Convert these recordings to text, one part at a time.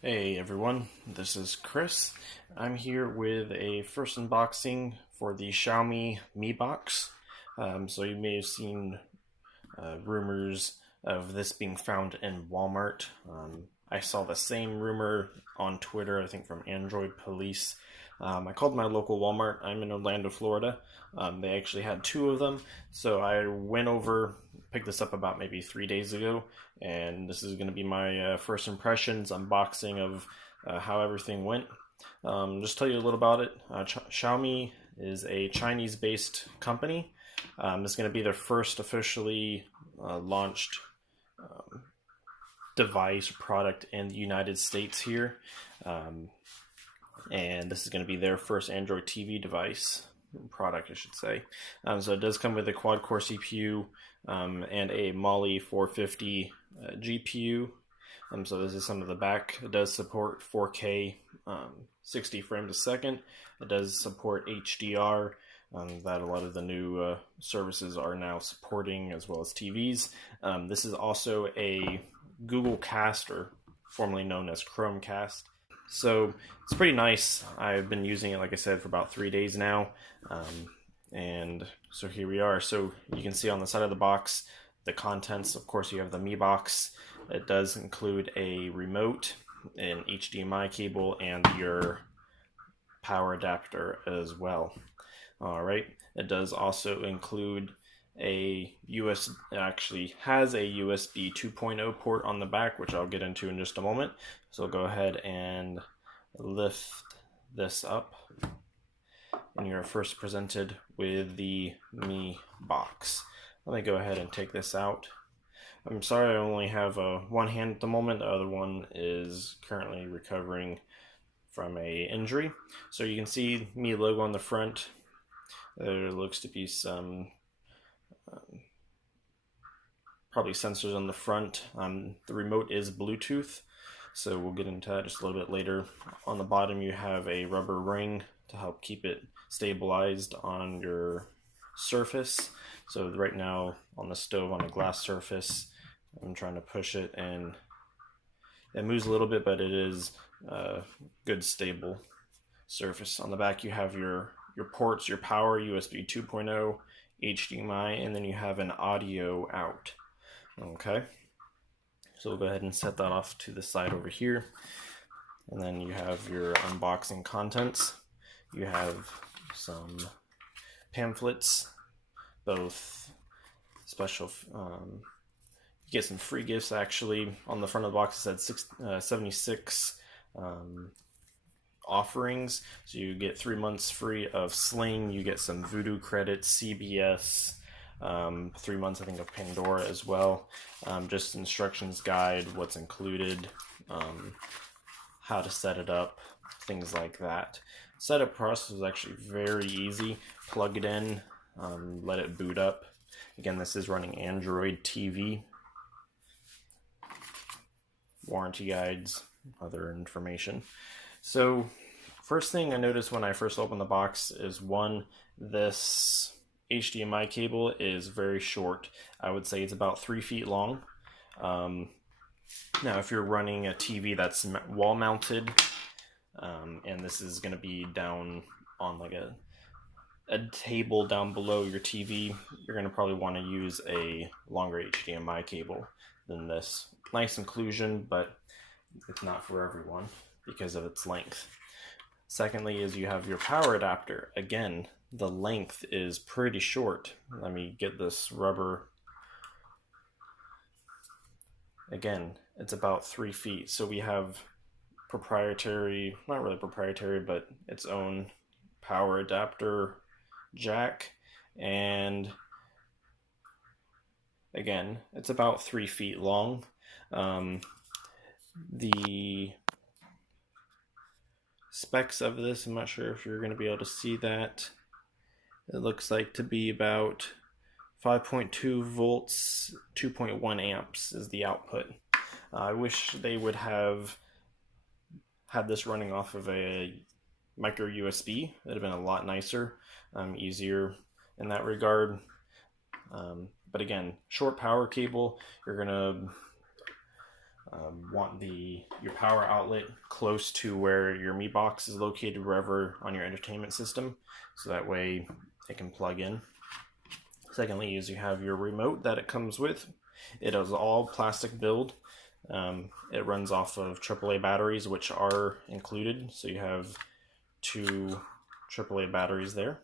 Hey everyone, this is Chris. I'm here with a first unboxing for the Xiaomi Mi Box. So you may have seen rumors of this being found in Walmart. I saw the same rumor on Twitter, I think from Android Police. I called my local Walmart. I'm in Orlando, Florida. They actually had two of them, so I went over, picked this up about maybe 3 days ago, and this is going to be my first impressions, unboxing of how everything went. Just tell you a little about it. Xiaomi is a Chinese-based company. It's going to be their first officially launched um, device product in the United States here. Um, and this is going to be their first Android TV device product, I should say. So it does come with a quad-core CPU and a Mali 450 GPU. So this is some of the back. It does support 4K 60 frames a second. It does support HDR. That a lot of the new services are now supporting, as well as TVs. This is also a Google Cast, or formerly known as Chromecast. So it's pretty nice. I've been using it, like I said, for about 3 days now. And so here we are. So you can see on the side of the box, the contents. Of course, you have the Mi Box. It does include a remote, an HDMI cable, and your power adapter as well. All right. It does also include a it actually has a USB 2.0 port on the back, which I'll get into in just a moment. So I'll go ahead and lift this up, and you're first presented with the Mi Box. Let me go ahead and take this out. I'm sorry I only have one hand at the moment. The other one is currently recovering from a injury. So you can see Mi logo on the front. There looks to be some probably sensors on the front. The remote is Bluetooth, so we'll get into that just a little bit later. On the bottom you have a rubber ring to help keep it stabilized on your surface. So right now on the stove, on a glass surface, I'm trying to push it and it moves a little bit, but it is a good stable surface. On the back you have your ports, your power, USB 2.0, HDMI, and then you have an audio out. Okay, so we'll go ahead and set that off to the side over here. And then you have your unboxing contents. You have some pamphlets, both special. You get some free gifts actually. On the front of the box it said 76 offerings. So you get 3 months free of Sling, you get some Voodoo credits, CBS, 3 months I think of Pandora as well. Just instructions guide, what's included, how to set it up, things like that. Setup process is actually very easy. Plug it in, let it boot up. Again, this is running Android TV. Warranty guides, other information. So first thing I noticed when I first opened the box is, one, this HDMI cable is very short. I would say it's about 3 feet long. Now if you're running a TV that's wall mounted, and this is going to be down on like a table down below your TV, you're going to probably want to use a longer HDMI cable than this. Nice inclusion, but it's not for everyone because of its length. Secondly is you have your power adapter. Again, the length is pretty short. Let me get this rubber. Again, it's about 3 feet. So we have proprietary, not really proprietary, but its own power adapter jack. And again, it's about 3 feet long. The specs of this, I'm not sure if you're going to be able to see that. It looks like to be about 5.2 volts, 2.1 amps is the output. I wish they would have had this running off of a micro USB. It would have been a lot nicer, easier in that regard. But again, short power cable. You're gonna want your power outlet close to where your Mi Box is located, wherever on your entertainment system, so that way it can plug in. Secondly, is you have your remote that it comes with. It is all plastic build. It runs off of AAA batteries, which are included. So you have 2 AAA batteries there.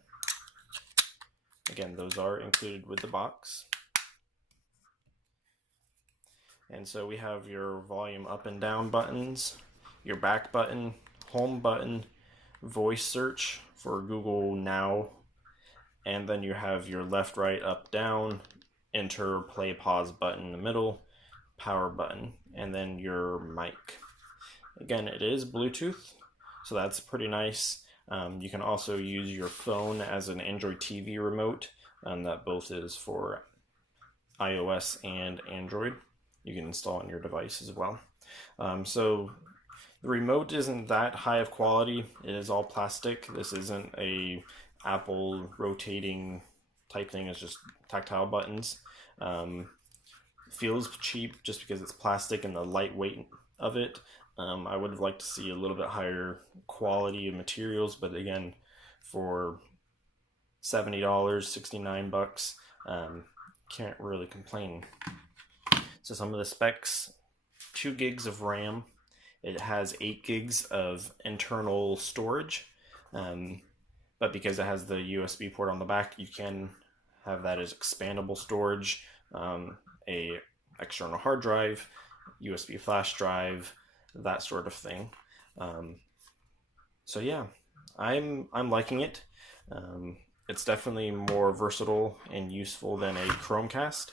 Again, those are included with the box. And so we have your volume up and down buttons, your back button, home button, voice search for Google Now, and then you have your left, right, up, down, enter, play, pause button in the middle, power button, and then your mic. Again, it is Bluetooth, so that's pretty nice. You can also use your phone as an Android TV remote. That both is for iOS and Android. You can install on your device as well. So the remote isn't that high of quality. It is all plastic. This isn't a Apple rotating type thing. It's just tactile buttons. Feels cheap just because it's plastic and the lightweight of it. I would have liked to see a little bit higher quality of materials, but again, for $70, $69, can't really complain. So some of the specs: 2 gigs of RAM. It has 8 gigs of internal storage, but because it has the USB port on the back, you can have that as expandable storage, a external hard drive, USB flash drive, that sort of thing. So yeah, I'm liking it. It's definitely more versatile and useful than a Chromecast,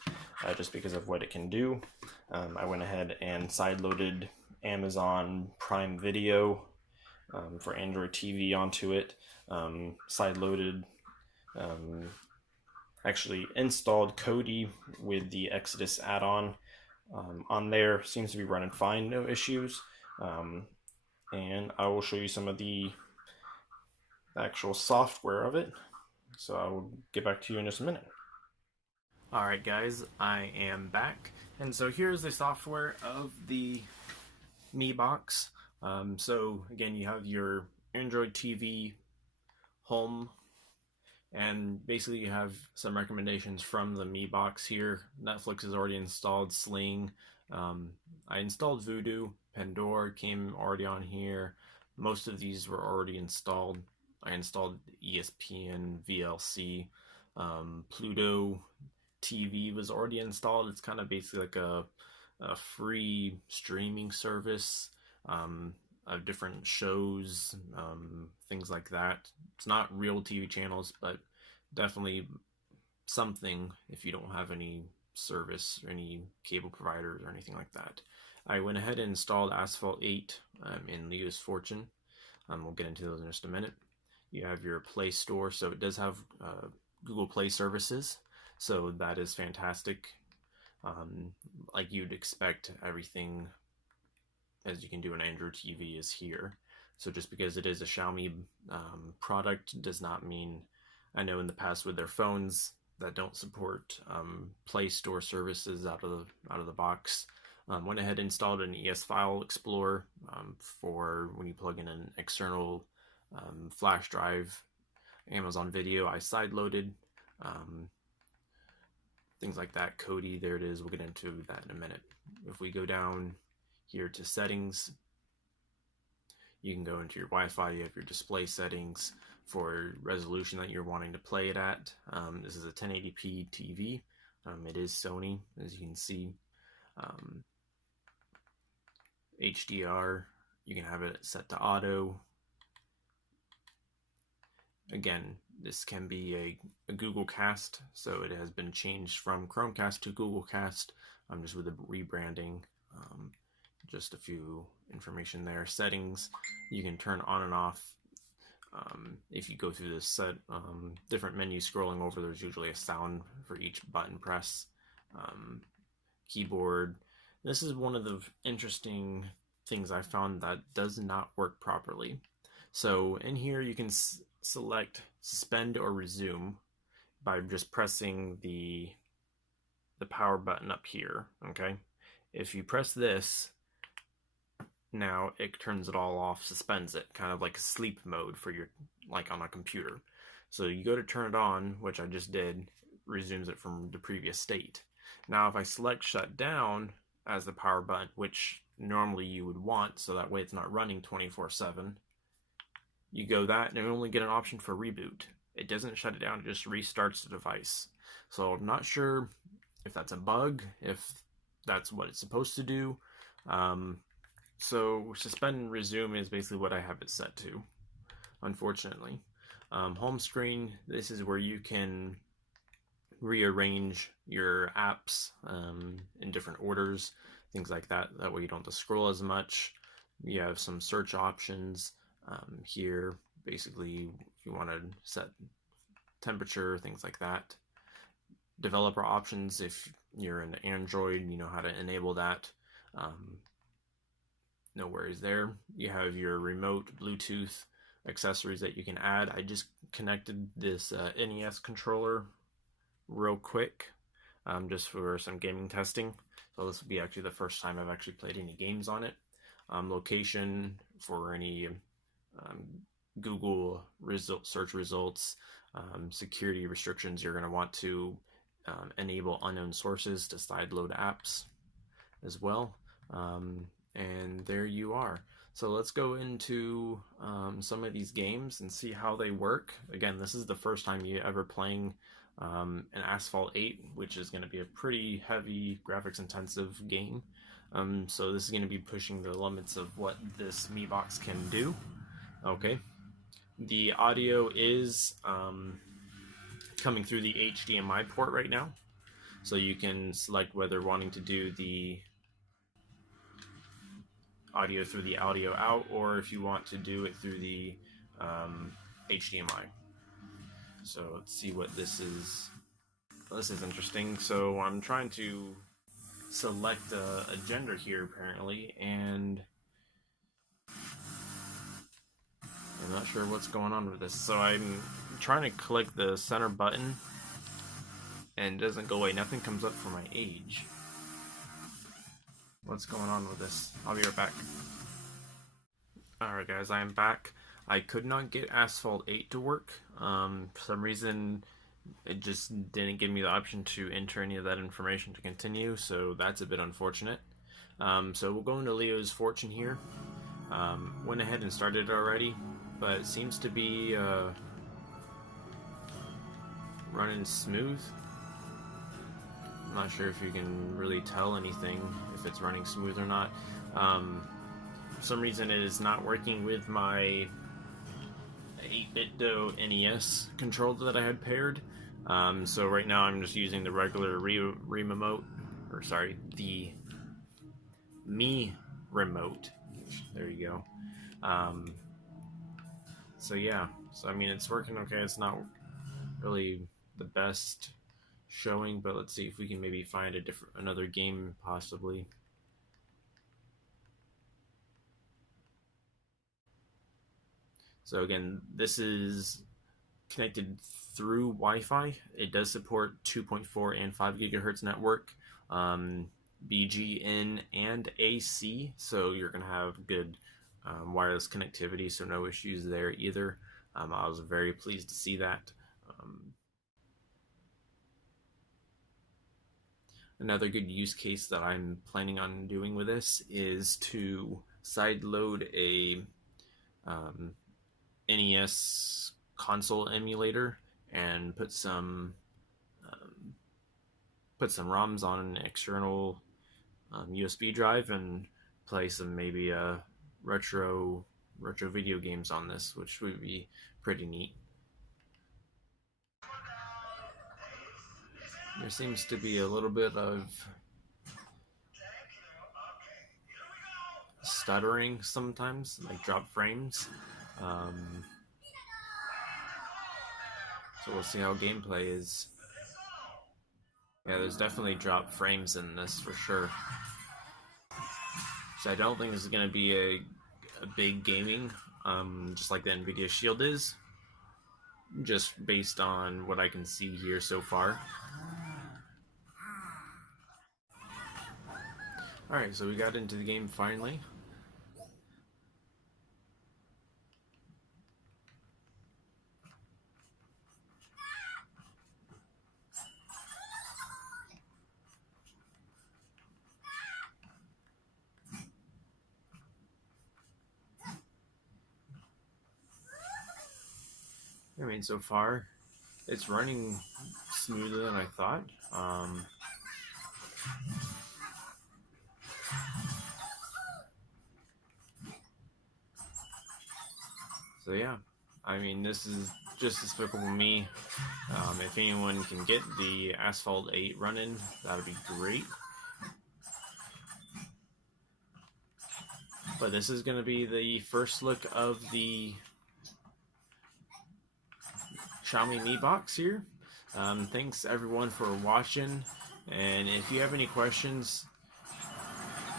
just because of what it can do. I went ahead and sideloaded Amazon Prime Video for Android TV onto it. Sideloaded, actually installed Kodi with the Exodus add-on on there. Seems to be running fine, no issues. And I will show you some of the actual software of it. So I will get back to you in just a minute. Alright guys, I am back. And so here's the software of the Mi Box. So again, you have your Android TV, home, and basically you have some recommendations from the Mi Box here. Netflix is already installed, Sling. I installed Voodoo, Pandora came already on here. Most of these were already installed. I installed ESPN, VLC, Pluto TV was already installed. It's kind of basically like a free streaming service of different shows, things like that. It's not real TV channels, but definitely something if you don't have any service or any cable providers or anything like that. I went ahead and installed Asphalt 8 in Leo's Fortune. We'll get into those in just a minute. You have your Play Store, so it does have Google Play services, so that is fantastic. Like you'd expect, everything as you can do an Android TV is here. So just because it is a Xiaomi product does not mean, I know in the past with their phones that don't support Play Store services out of the box. Went ahead and installed an ES File Explorer for when you plug in an external flash drive. Amazon Video I sideloaded, things like that. Kodi, there it is. We'll get into that in a minute. If we go down here to settings, you can go into your Wi-Fi. You have your display settings for resolution that you're wanting to play it at. This is a 1080p TV. It is Sony, as you can see. HDR, you can have it set to auto. Again, this can be a Google Cast, so it has been changed from Chromecast to Google Cast, just with the rebranding. Just a few information there. Settings, you can turn on and off. If you go through this different menus scrolling over, there's usually a sound for each button press. Keyboard. This is one of the interesting things I found that does not work properly. So in here you can select suspend or resume by just pressing the power button up here. Okay, if you press this, now it turns it all off, suspends it, kind of like sleep mode for your, like on a computer. So you go to turn it on, which I just did, resumes it from the previous state. Now if I select shut down as the power button, which normally you would want, so that way it's not running 24/7, you go that and you only get an option for reboot. It doesn't shut it down, it just restarts the device. So I'm not sure if that's a bug, if that's what it's supposed to do. So suspend and resume is basically what I have it set to, unfortunately. Home screen, this is where you can rearrange your apps in different orders, things like that. That way you don't have to scroll as much. You have some search options here. Basically, if you want to set temperature, things like that. Developer options, if you're in Android, you know how to enable that. No worries there. You have your remote Bluetooth accessories that you can add. I just connected this NES controller real quick just for some gaming testing. So this will be actually the first time I've actually played any games on it. Location for any Google search results, security restrictions. You're going to want to enable unknown sources to sideload apps as well. And there you are. So let's go into some of these games and see how they work. Again, this is the first time you ever playing an Asphalt 8, which is going to be a pretty heavy graphics intensive game. So this is going to be pushing the limits of what this Mi Box can do. Okay, the audio is coming through the HDMI port right now, so you can select whether wanting to do the audio through the audio out, or if you want to do it through the HDMI. So let's see what this is. This is interesting. So I'm trying to select a gender here apparently, and I'm not sure what's going on with this. So I'm trying to click the center button and it doesn't go away. Nothing comes up for my age. What's going on with this? I'll be right back. Alright guys, I am back. I could not get Asphalt 8 to work. For some reason, it just didn't give me the option to enter any of that information to continue, so that's a bit unfortunate. So we'll go into Leo's Fortune here. Went ahead and started it already, but it seems to be running smooth. I'm not sure if you can really tell anything, if it's running smooth or not. For some reason it is not working with my 8-bit NES controller that I had paired. So right now I'm just using the regular remote, or sorry, the Mi remote. There you go. So yeah, so I mean it's working okay. It's not really the best showing, but let's see if we can maybe find another game possibly. So again, this is connected through Wi-Fi. It does support 2.4 and 5 gigahertz network, BGN and AC, so you're gonna have good wireless connectivity, so no issues there either. I was very pleased to see that. Another good use case that I'm planning on doing with this is to sideload a NES console emulator and put some ROMs on an external USB drive and play some maybe retro video games on this, which would be pretty neat. There seems to be a little bit of stuttering sometimes, like drop frames. So we'll see how gameplay is. Yeah, there's definitely drop frames in this for sure. So I don't think this is going to be a big gaming, just like the NVIDIA Shield is, just based on what I can see here so far. Alright, so we got into the game finally. mean, so far it's running smoother than I thought. So yeah, I mean, this is just Despicable Me. If anyone can get the Asphalt 8 running, that would be great. But this is going to be the first look of the Xiaomi Mi Box here. Thanks everyone for watching, and if you have any questions,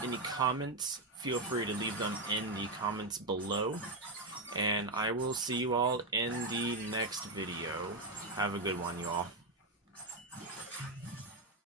any comments, feel free to leave them in the comments below, and I will see you all in the next video. Have a good one, you all.